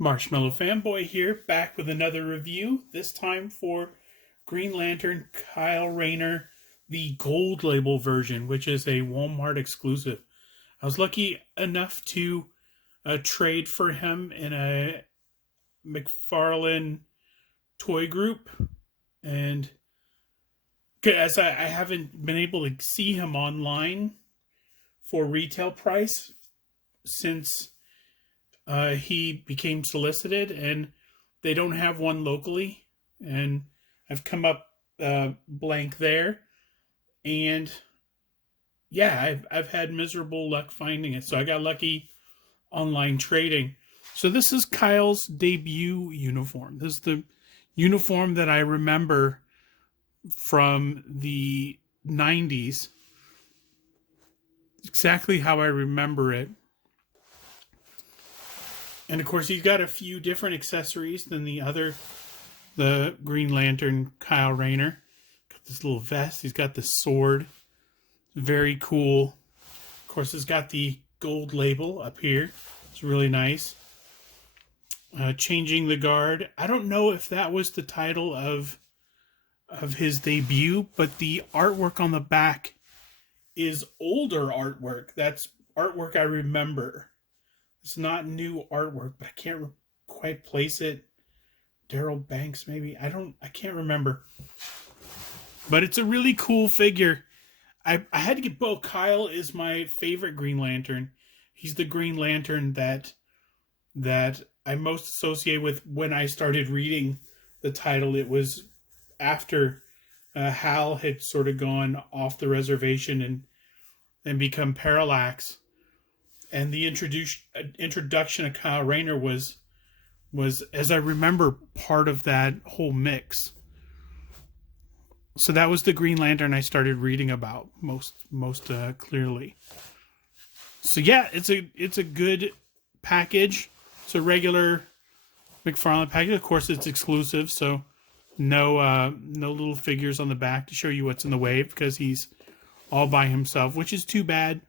Marshmallow Fanboy here, back with another review, this time for Green Lantern Kyle Rayner, the gold label version, which is a Walmart exclusive. I was lucky enough to trade for him in a McFarlane toy group, and as I haven't been able to see him online for retail price since he became solicited, and they don't have one locally, and I've come up blank there, and yeah, I've had miserable luck finding it, so I got lucky online trading. So this is Kyle's debut uniform. This is the uniform that I remember from the 90s, exactly how I remember it. And of course, he's got a few different accessories than the Green Lantern Kyle Rayner. Got this little vest. He's got this sword. Very cool. Of course, it's got the gold label up here. It's really nice. Changing the guard. I don't know if that was the title of his debut, but the artwork on the back is older artwork. That's artwork I remember. It's not new artwork, but I can't quite place it. Daryl Banks, maybe. I can't remember. But it's a really cool figure. I had to get both. Kyle is my favorite Green Lantern. He's the Green Lantern that I most associate with when I started reading the title. It was after Hal had sort of gone off the reservation and become Parallax. And the introduction of Kyle Rayner was, as I remember, part of that whole mix. So that was the Green Lantern I started reading about most clearly. So yeah, it's a good package. It's a regular McFarlane package. Of course, it's exclusive, so no little figures on the back to show you what's in the way, because he's all by himself, which is too bad.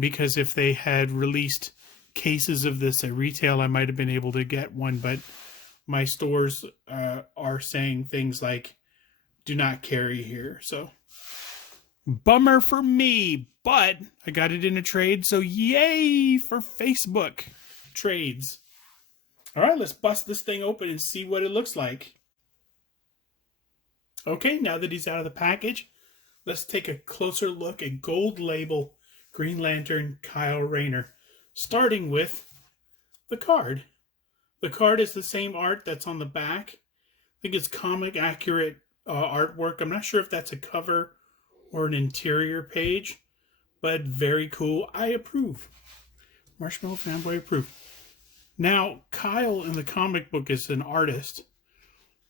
Because if they had released cases of this at retail, I might have been able to get one. But my stores are saying things like, do not carry here. So, bummer for me. But I got it in a trade. So, yay for Facebook trades. All right, let's bust this thing open and see what it looks like. Okay, now that he's out of the package, let's take a closer look at gold label Green Lantern Kyle Rayner, starting with the card. The card is the same art that's on the back. I think it's comic accurate artwork. I'm not sure if that's a cover or an interior page, but very cool. I approve. Marshmallow Fanboy approve. Now, Kyle in the comic book is an artist,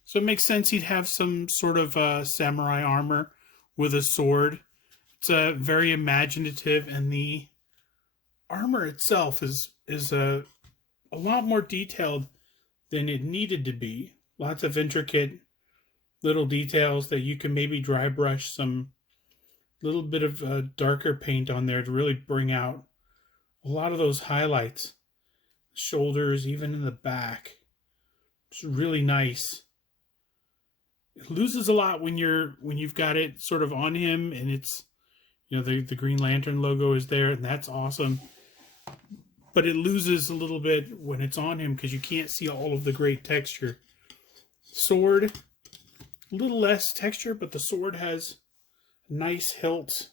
so it makes sense he'd have some sort of samurai armor with a sword. It's very imaginative, and the armor itself is a lot more detailed than it needed to be. Lots of intricate little details that you can maybe dry brush some little bit of darker paint on there to really bring out a lot of those highlights. Shoulders, even in the back. It's really nice. It loses a lot when you've got it sort of on him, and it's, you know, the Green Lantern logo is there, and that's awesome. But it loses a little bit when it's on him because you can't see all of the great texture. Sword, a little less texture, but the sword has nice hilts,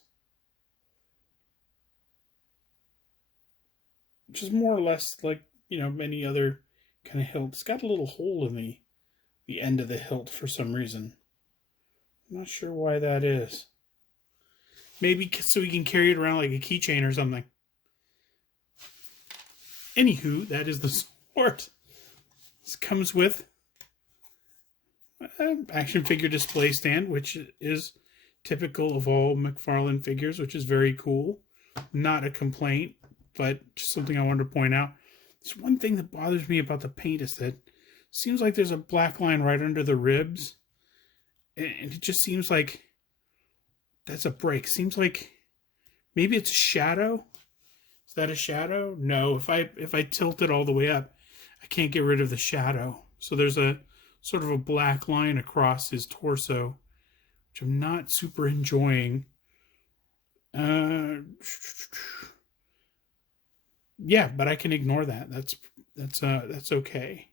which is more or less like, you know, many other kind of hilt. It's got a little hole in the end of the hilt for some reason. I'm not sure why that is. Maybe so he can carry it around like a keychain or something. Anywho, that is the sword. This comes with an action figure display stand, which is typical of all McFarlane figures, which is very cool. Not a complaint, but just something I wanted to point out. There's one thing that bothers me about the paint is that it seems like there's a black line right under the ribs. And it just seems like that's a break. Seems like maybe it's a shadow. Is that a shadow? No. If I tilt it all the way up, I can't get rid of the shadow. So there's a sort of a black line across his torso, which I'm not super enjoying. Yeah, but I can ignore that. That's okay.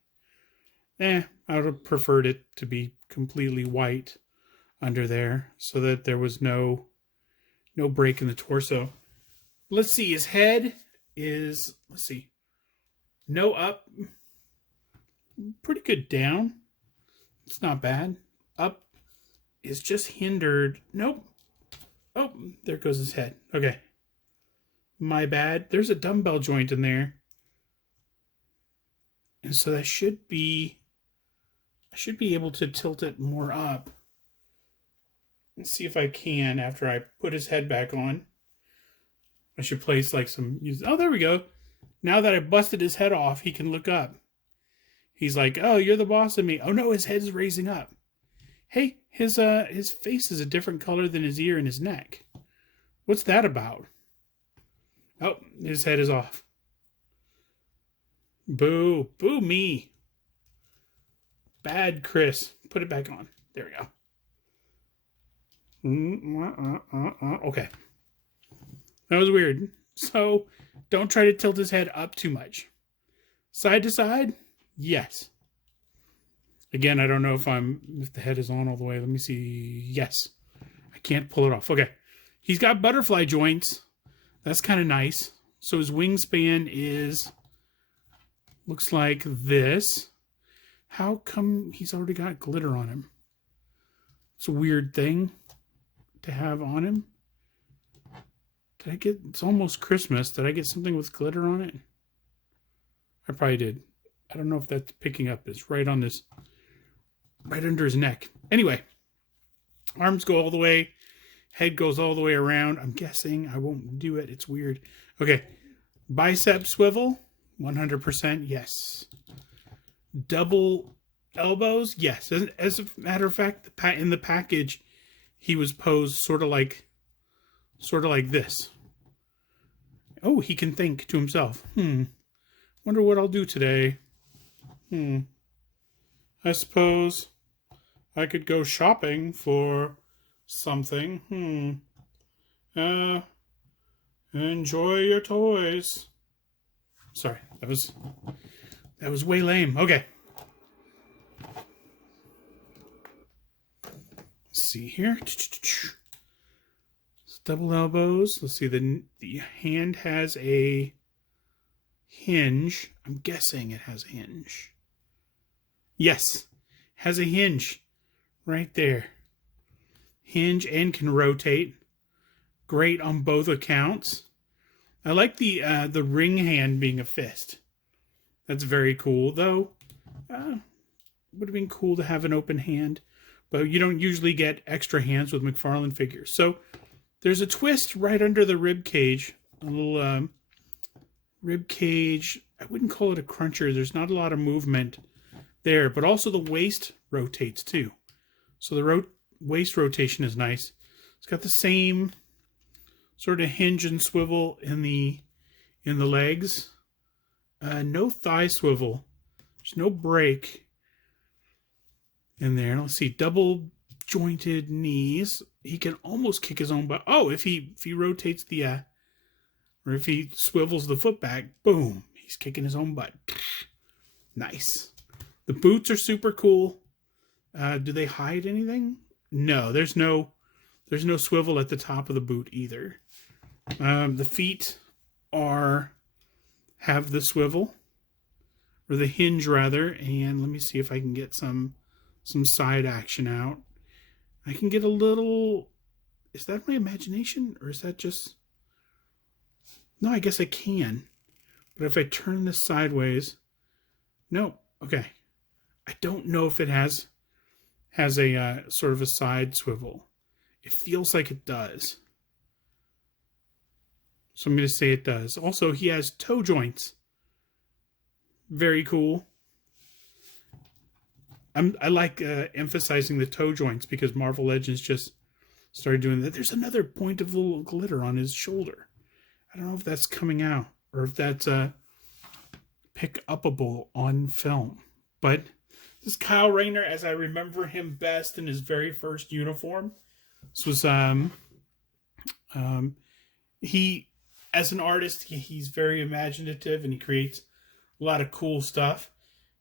I would have preferred it to be completely white under there so that there was no break in the torso. Let's see, his head is, let's see, no up, pretty good down. It's not bad. Up is just hindered. Nope. Oh, there goes his head. Okay. My bad. There's a dumbbell joint in there. And so that should be, I should be able to tilt it more up. Let's see if I can after I put his head back on. I should place like some, oh, there we go. Now that I busted his head off, he can look up. He's like, oh, you're the boss of me. Oh no, his head's raising up. Hey, his face is a different color than his ear and his neck. What's that about? Oh, his head is off. Boo. Boo me. Bad Chris. Put it back on. There we go. Okay. That was weird. So, don't try to tilt his head up too much. Side to side? Yes. Again, I don't know if the head is on all the way. Let me see. Yes. I can't pull it off. Okay. He's got butterfly joints. That's kind of nice. So his wingspan is, looks like this. How come he's already got glitter on him? It's a weird thing to have on him. Did I get, it's almost Christmas. Did I get something with glitter on it? I probably did. I don't know if that's picking up. It's right on this, right under his neck. Anyway, arms go all the way. Head goes all the way around. I'm guessing I won't do it. It's weird. Okay. Bicep swivel. 100% yes. Double elbows. Yes. As a matter of fact, in the package, he was posed sort of like this. Oh, he can think to himself. Wonder what I'll do today. I suppose I could go shopping for something. Enjoy your toys. Sorry, that was way lame. Okay. Let's see here. Double elbows. Let's see, the hand has a hinge. I'm guessing it has a hinge. Yes, has a hinge right there. Hinge and can rotate. Great on both accounts. I like the ring hand being a fist. That's very cool, though. Would have been cool to have an open hand, but you don't usually get extra hands with McFarlane figures. So there's a twist right under the rib cage. A little rib cage. I wouldn't call it a cruncher. There's not a lot of movement there, but also the waist rotates too. So the waist rotation is nice. It's got the same sort of hinge and swivel in the legs. No thigh swivel. There's no break in there. Let's see, double jointed knees. He can almost kick his own butt. Oh, if he rotates or if he swivels the foot back, boom, he's kicking his own butt. Nice. The boots are super cool. Do they hide anything? No, there's no swivel at the top of the boot either. The feet have the swivel, or the hinge rather, and let me see if I can get some side action out. I can get a little, is that my imagination, or is that just, no, I guess I can. But if I turn this sideways, no, okay. I don't know if it has a sort of a side swivel. It feels like it does. So I'm going to say it does. Also, he has toe joints. Very cool. I like emphasizing the toe joints because Marvel Legends just started doing that. There's another point of little glitter on his shoulder. I don't know if that's coming out or if that's pick upable on film. But this is Kyle Rayner as I remember him best in his very first uniform. This was he, as an artist, he's very imaginative and he creates a lot of cool stuff.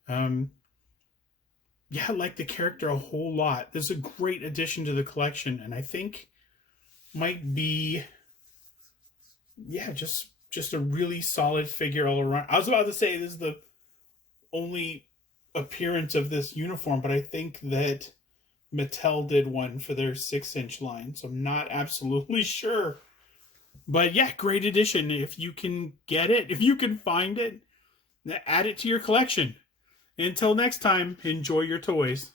Yeah, I like the character a whole lot. This is a great addition to the collection, and I think might be, yeah, just a really solid figure all around. I was about to say this is the only appearance of this uniform, but I think that Mattel did one for their 6-inch line, so I'm not absolutely sure. But yeah, great addition. If you can get it, if you can find it, add it to your collection. Until next time, enjoy your toys.